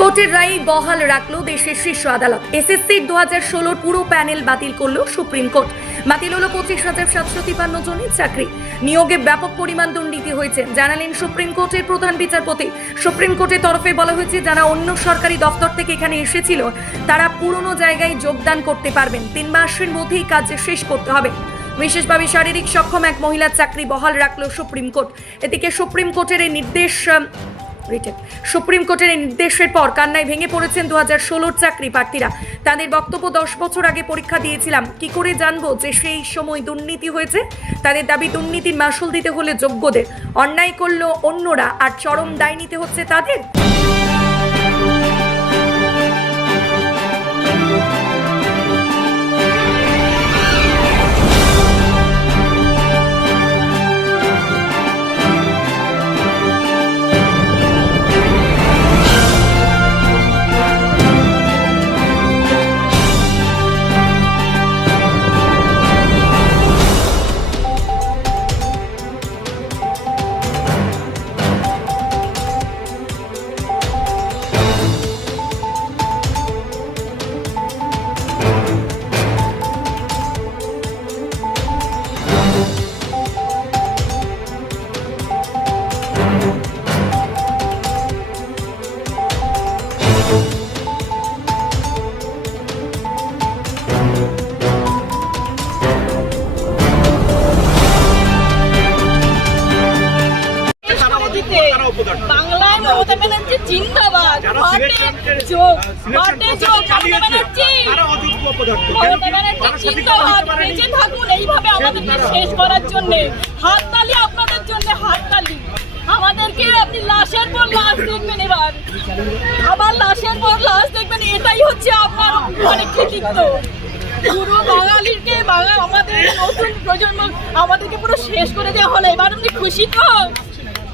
কোর্টের রায় বহাল রাখল দেশের শীর্ষ আদালত। এসএসসি দু হাজার পুরো প্যানেল বাতিল করল সুপ্রিম কোর্ট। বাতিল হলো পঁচিশ হাজার সাতশো তিপান্ন জনের চাকরি। নিয়োগে ব্যাপক পরিমাণ দুর্নীতি হয়েছে, জানালেন সুপ্রিম কোর্টের প্রধান বিচারপতি। সুপ্রিম কোর্টের তরফে বলা হয়েছে, যারা অন্য সরকারি দফতর থেকে এখানে এসেছিল, তারা পুরনো জায়গায় যোগদান করতে পারবেন। তিন মাসের মধ্যেই কাজ শেষ করতে হবে। বিশেষভাবে শারীরিক সক্ষম এক মহিলার চাকরি বহাল রাখল সুপ্রিম কোর্ট। এদিকে সুপ্রিম কোর্টের এই নির্দেশ রিটেক সুপ্রিম কোর্টের নির্দেশের পর কান্নায় ভেঙে পড়েছেন দু হাজার ষোলোর চাকরি প্রার্থীরা। তাদের বক্তব্য দশ বছর আগে পরীক্ষা দিয়েছিলাম। কি করে জানব যে সেই সময় দুর্নীতি হয়েছে? তাদের দাবি, দুর্নীতির মাসুল দিতে হলে যোগ্যদের। অন্যায় করল অন্যরা আর চরম দায় নিতে হচ্ছে তাদের। বাংলায় মমতা ব্যানার্জি জিন্দাবাদ। যোগ হটে যোগ মমতা ব্যানার্জি। মমতা ব্যানার্জি জিন্দাবাদ। বেঁচে থাকুন এইভাবে আমাদেরকে শেষ করার জন্য। হাততালি আপনাদের জন্য হাততালি। আমাদেরকে আপনি লাশের পর লাশ দেখবেন এবার। আবার লাশের পর লাশ দেখবেন, এটাই হচ্ছে আপনার অনেক কৃতিত্ব। পুরো বাঙালিকে বাঙাল, আমাদের নতুন প্রজন্ম, আমাদেরকে পুরো শেষ করে দেওয়া হলো। এবার আপনি খুশি তো?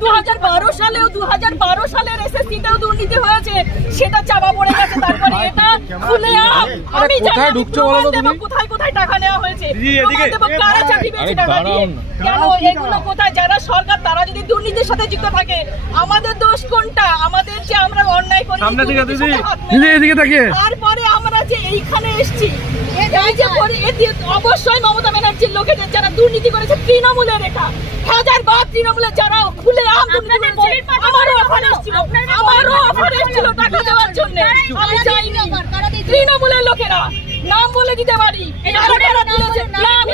দু সালেও দু সালের এসএসসি তেও দুর্নীতি হয়েছে সেটা চাপা পড়ে গেছে। তারপরে এটা খুলে আমি জানি কোথায় ঢুকছো বলো তো তুমি? কোথায় কোথায় টাকা নেওয়া হয়েছে। কারা চাকরি পেয়েছে টাকা দিয়ে? কেন এগুলো কোথায়? যারা সরকার তারা যদি দুর্নীতির সাথে যুক্ত থাকে আমাদের দোষ কোনটা? আমাদের যে আমরা অন্যায় করি সামনের দিকে, দিদি। দিদি, এদিকে তাকিয়ে। তারপরে আমরা এইখানে এসেছি। এই যে পরি- এ দিয়ে অবশ্যই মমতা ব্যানার্জির লোকেদের যারা দুর্নীতি করেছে তৃণমূলের এটা। হাজার বার তৃণমূলের যারা খুলে আম আমারও অফার এসেছিল। আমারও অফার এসেছিল টাকা দেওয়ার জন্য। আমি চাইনি। তৃণমূলের লোকেরা নাম বলে দিতে পারি।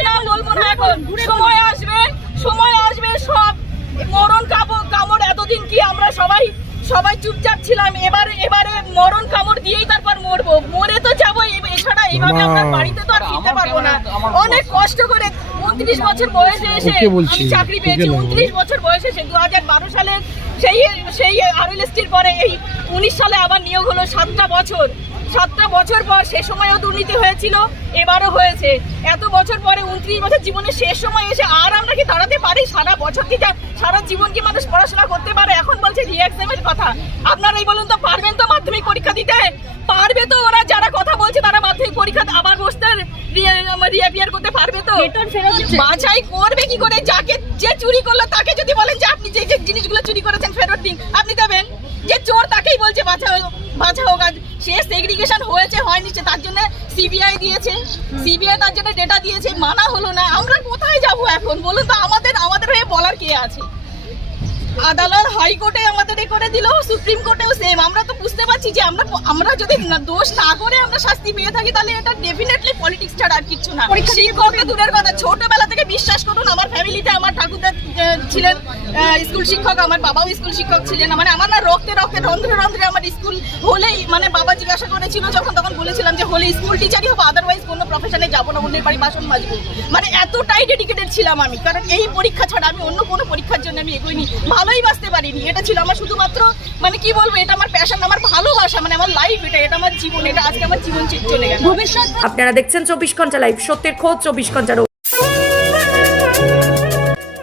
নাম বলব না এখন। সময় আসবে সময় আসবে সব মরণ কামড় কামড় এতদিন কি আমরা সবাই চুপচাপ ছিলাম। এবারে এবারে মরণ কামড় দিয়েই তারপর মরবো। মরে তো যাব এছাড়া এইভাবে আমরা বাড়িতে তো আর ফিরতে পারব না। অনেক কষ্ট করে উনত্রিশ বছর বয়সে এসে আমি চাকরি পেয়েছি। উনত্রিশ বছর বয়সে এসে দু হাজার বারো সালে সেই সেই আরএলএসটির পরে এই উনিশ সালে আবার নিয়োগ হলো সাতটা বছর। সাতটা বছর পর সে সময়ও দুর্নীতি হয়েছিল এবারও হয়েছে। এত বছর পরে উনত্রিশ বছর জীবনের শেষ সময় এসে আর আমরা কি দাঁড়াতে পারি? সারা বছর কি সারা জীবন কি মানুষ পড়াশোনা করতে পারে? এখন বলছে রিএক্সামের কথা। আপনারাই বলুন তো পারবেন তো মাধ্যমিক পরীক্ষা দিতে? পারবে তো ওরা যারা কথা বলছে তারা মাধ্যমিক পরীক্ষা আবার বসতে রিঅ্যাপিয়ার করতে পারবে তো? বাছাই করবে কি করে? যাকে যে চুরি করল তাকে যদি বলেন যে আপনি যে যে জিনিসগুলো চুরি করেছেন, ফেরত দিন, আপনি দেবেন? যে চোর তাকেই বলছে বাঁচা বাঁচা হোক, আজ সে সেগ্রিগেশন হয়েছে, হয়নি, সে তার জন্য সিবিআই দিয়েছে। সিবিআই তার জন্য ডেটা দিয়েছে, মানা হলো না। আমরা কোথায় যাব এখন? বলুন তো, আমাদের আমাদের হয়ে বলার কে আছে? আদালত হাইকোর্টে আমাদের এ করে দিল সুপ্রিম কোর্টেও সেম আমরা তো বুঝতে পারছি যে আমরা আমরা যদি দোষ না করে আমরা শাস্তি পেয়ে থাকি তাহলে এটা ডেফিনেটলি পলিটিক্স ছাড়া আর কিছু না। শিক্ষককে দূরের কথা ছোটবেলা থেকে বিশ্বাস করুন আমার ফ্যামিলিতে আমার ঠাকুরদা ছিলেন স্কুল শিক্ষক আমার বাবাও স্কুল শিক্ষক ছিলেন মানে আমার না রক্তে রক্তে রন্ধ্রে রন্ধ্রে স্কুল হলেই মানে বাবা জিজ্ঞাসা করেছিল যখন, তখন বলেছিলাম যে হলে স্কুল টিচারই হব আদারওয়াইজ কোনো প্রফেশনে যাব না, অন্যের বাড়ি বাসন মাজবো। মানে এতটাই ডেডিকেটেড ছিলাম আমি, কারণ এই পরীক্ষা ছাড়া আমি অন্য কোনো পরীক্ষার জন্য আমি এগোইনি ভালো ভালোই বাঁচতে পারিনি। এটা ছিল আমার শুধুমাত্র মানে কি বলব, এটা আমার প্যাশন আমার ভালোবাসা মানে আমার লাইফ এটা এটা আমার জীবন, এটা আজকে আমার জীবন চলে গেছে। ভবিষ্যৎ আপনারা দেখছেন চব্বিশ ঘণ্টা লাইভ সত্যের খোঁজ চব্বিশ ঘণ্টার